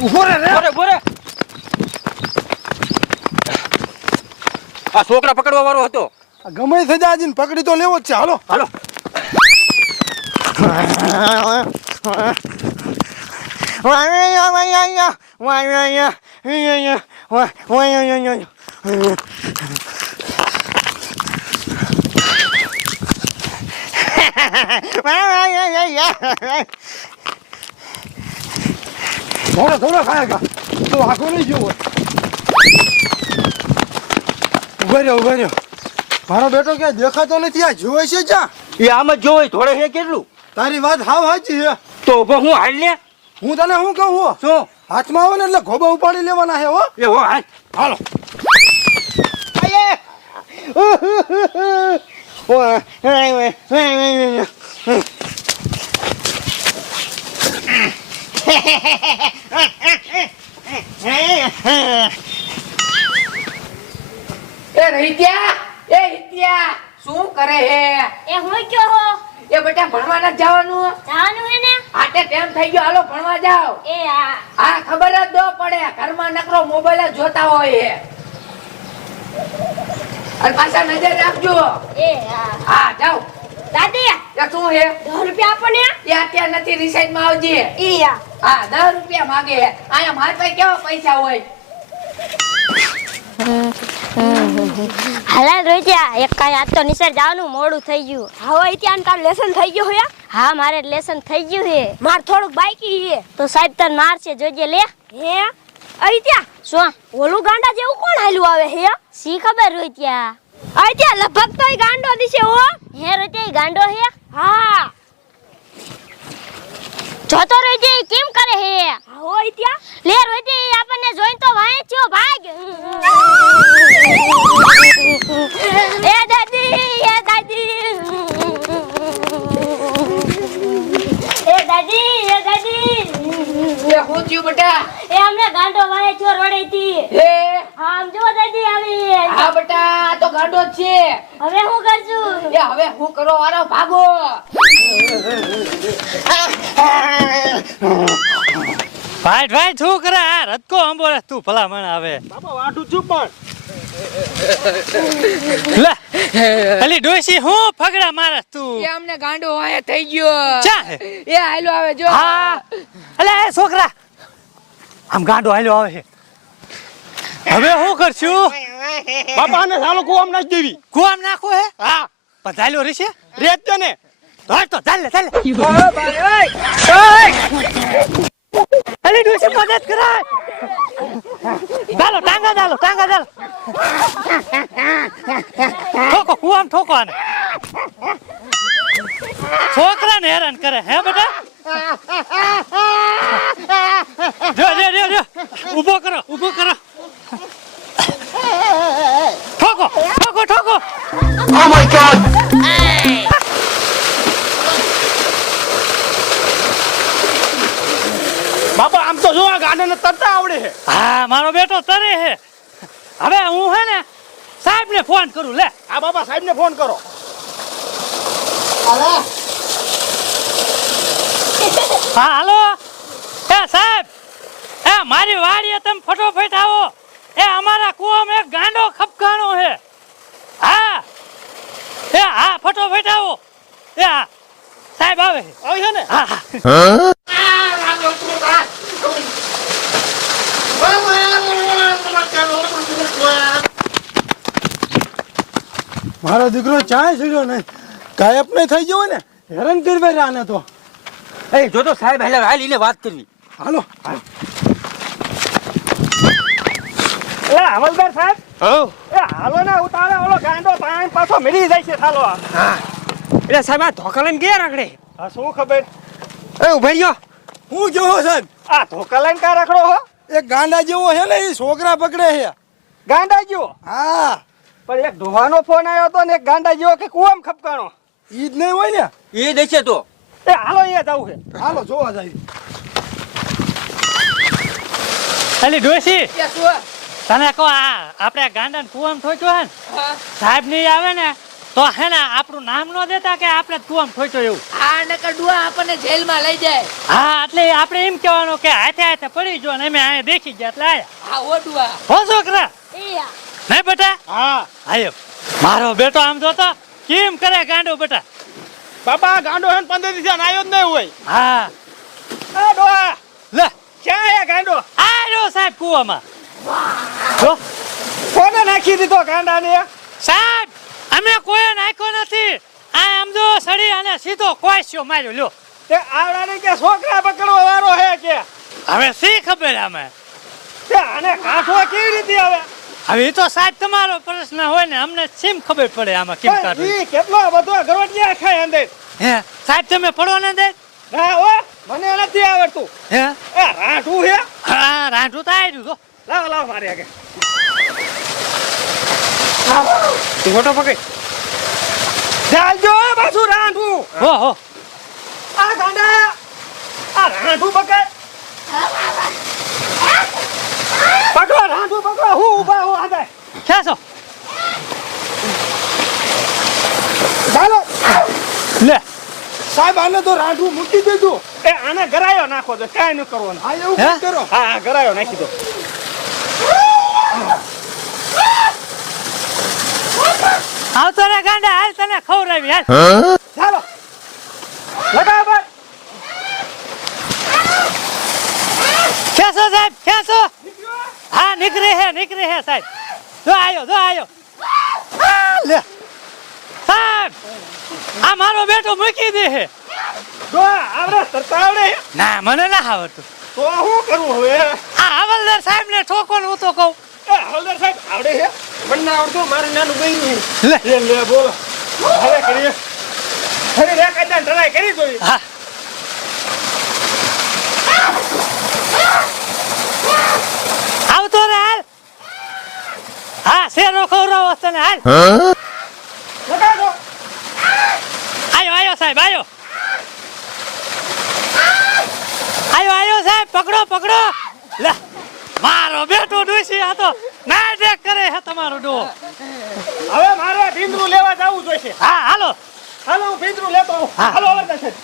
ઊભો રે રે. ઊભો રે આ છોકરા પકડવા વાળો હતો. આ ગમે થઈ જાય આજીને પકડી તો લેવો જ છે. હાલો. હાલો. થોડો થોડો ખાય તો આખો નહીં જોવો ઊભા રહ્યો ઊભા રહ્યો મારો બેટો ક્યાં દેખાતો નથી આ જોવે છે જ્યાં એ આમ જ જોવે થોડે છે કેટલું તારી વાત હાવ સાચી છે તો ઊભો હું હાલ લે હું તને શું કહું હો શું હાથમાં આવે ને એટલે ખોબા ઉપાડી લેવાના હે હો એ હો હાલ હાલો એ રહીત્યા એ હિત્યા શું કરે હે એ હું કયો હો એ બેટા ભણવા નથી જવાનું? જવાનું હે ને? આટે ટાઈમ થઈ ગયો હાલો ભણવા જાઓ. એ આ. આ ખબર જ દો પડે ઘરમાં નકરો મોબાઈલ જોતા હોય અને પાછા નજર રાખજો. એ હા હા જાઓ. દાદી એ શું હે? દસ રૂપિયા આપો ને. એ અત્યારે નથી રિસાઈડમાં આવજે. એ હા દસ રૂપિયા માગે. અહીંયા મારી પાસે કેવા પૈસા હોય? હાલા રોજ્યા એક કાંઈ આજ તો નિસર જવાનું મોડું થઈ ગયું. હવે ત્યાં કાલ લેસન થઈ ગયું હે? હા મારે લેસન થઈ ગયું હે. માર થોડુંક બાકી હે. તો સાહેબ તને મારશે જોજે લે. હે? અહીં ત્યાં? શું? ઓલું ગાંડા જેવું કોણ હાલ્યું આવે હે? સી ખબર રોજ્યા અહીં ત્યાં લગભગ તો ગાંડો દિશે હો. હે રોજ્યા ગાંડો હે? હા. જોતો રોઈ ઈ કેમ કરે હે? હોય ત્યાં. લે રોજે ઈ આપણને જોઈને તો વાંચ્યો ભાગ. એ દાદી એ દાદી. એ દાદી એ દાદી. એ હું થયું બેટા? એ અમને ગાંડો વાય છો રડેતી એ આમ જો દાદી આવી. હા બેટા તો ગાંડો છે. હવે હું કરશું? એ હવે હું કરો વારો ભાગો. ભાઈ ભાઈ શું કરે? આ રતકો અંબોરે તું ભલામણ આવે. બાપા વાટું છું પણ. લે અલી ડોસી હું ફગડા મારસ તું? એ અમને ગાંડો આયા થઈ ગયો. ચા એ હાલો આવે જો. હા. અલે એ છોકરા આમ ગાંડો હાલો આવે છે. હવે શું કરશું? બાપા આને સાલો કુવામ નાખી દેવી. કુવામ નાખો હે? હા. પણ ધાલ્યો રહેશે? રેત ને. હા તો ચાલ લે ચાલ અલી ડોસી મદદ કરાય. ચાલો, ટાંગા ચાલો ટાંગા ચાલો. ઠોકો કુવામ ઠોકો આને છોકરાને હેરાન કરે, હે બેટા? જો જો જો ઊભો કરો ઊભો કરો. તરતા આવડે છે હા મારો બેટો તરે છે હવે હું હે ને સાહેબ ને ફોન કરું લે. આ બાબા સાહેબ ને ફોન કરો હા હાલો. એ સાહેબ એ મારી વાડીએ તમે ફટોફટ આવો. એ અમારા કુવામાં એક ગાંડો ખપકાણો છે હા. એ હા ફટોફટ આવો. એ હા. સાહેબ આવે. છે. આવી છે ને? હા હા. મારો દીકરો ચાય છોડ્યો નહીં. ગાયબ નહીં થઈ ગયો ને હેરાન કરી ભાઈ આને તો. એ જો તો સાહેબ હાલ હાલીને વાત કરવી. હાલો એ હવલદાર સાહેબ. હો? એ હાલો ને ઉતારે ઓલો ગાંડો પાણી પાછો મેળી જાય છે થાલો એટલે સાહેબ આ ધોકા લઈને ગયા રાખડે? હા શું ખબર? એ ઊભા રહ્યો. હું જોવો સાહેબ? આ ધોકા લઈને કા રખડો હો? એક ગાંડા જેવો છે ને એ છોકરા પકડે છે. ગાંડા જેવો? હા. પણ એક ધોવાનો ફોન આવ્યો હતો ને એક ગાંડા જેવો કે કુવામ ખપકાણો. ઈ જ નહીં હોય ને? એ દેશે તો. એ હાલો અહીંયા જવું છે. હાલો જોવા જાય. અલી ડોશી તને કહો આ આપણે ગાંડા ને કુવામ ઠોક્યો હે સાહેબની આવે ને તો હે ને આપણું નામ ન દેતા કે આપણે કુવામ ઠોચ્યો એવું? આ નકર ડુઆ આપણને જેલમાં લઈ જાય. હા એટલે આપણે એમ કહેવાનું કે હાથે હાથે પડી જો ને અમે અહીંયા દેખી ગયા એટલે આયા. આ ઓ ડુઆ હો છોકરા. નહીં બેટા? હા. આયો મારો બેટો આમ જોતો કેમ કરે ગાંડો બેટા? બાપા ગાંડો હે પંદર દિવસ આવ્યો જ નહીં હોય. હા. આ ડોહા. લે. ક્યાં હે ગાંડો? આ રહ્યો સાહેબ કુવામાં. જો. કોને નાખી દીધો ગાંડાને? સાહેબ અમે કોઈ નાખ્યો નથી. આ આમ જો સડી અને સીધો કોઈસ્યો માર્યો લ્યો. તે આવડાને કે છોકરા પકડવા વાળો હે કે? હવે શી ખબર અમે તે આને કાઠો કેવી રીતે હવે હવે તો સાહેબ તમારો પ્રશ્ન હોય ને અમને સેમ ખબર પડે આમાં કેમ કાઢો એ ઈ કેટલો બધો ગરવડિયા ખાય અંદર? હે સાહેબ તમે પડો ને દે ના હો મને નથી આવડતું. હે? એ રાઠું હે? હા રાંધું તો આવી જો લાવ લાવ મારી આગે તું ફોટો પકડ. ચાલજો પાછું રાઠું હો હો. આ ગાંડા આ રાઠું પકડ. પકડો રાઠું પકડો. હું ઊભા હું આગળ ક્યાં ચાલો. લે. સાહેબ આને તો રાઠું મૂકી દીધું. એ આને ગરાયો નાખો તો કાંઈ ન કરવાનું. હા એવું કરો. હા હા ગરાયો નાખી દો. આવતો રે ગાંડા હાલ તને ખવડાવી હાલ. ચાલો. લગાવ ભાઈ. ક્યાં સાહેબ? છો? હા નીકળે હે નીકળે હે સાહેબ. જો આયો જો આયો. લે. સાહેબ આ મારો બેટો મૂકી દે હે. જો આવડે સરતાવડે ના મને ના આવડતું. તો શું કરવું હવે? આ હવલદાર સાહેબ ને ઠોકો હું તો કહું. હવલદાર સાહેબ આવડે હે? મને ના આવડતું મારું નાનું બહેનું લે. લે લે બોલો. હવે કરીએ. ફરી રે કાયદા ટ્રાય કરી જોઈ હા. આવતો ને હાલ. હા શેરો ખવડાવો તને હાલ. આયો આયો સાહેબ આયો. આયો આયો સાહેબ પકડો પકડો. લે મારો બેટો ડોસી આ તો નાટક કરે હે તમારો ડો. હવે મારે ભીંદરું લેવા જવું જોઈશે. હા હાલો. હાલો હું ભીંદરું લેતો આવું. હાલો હવલદાર સાહેબ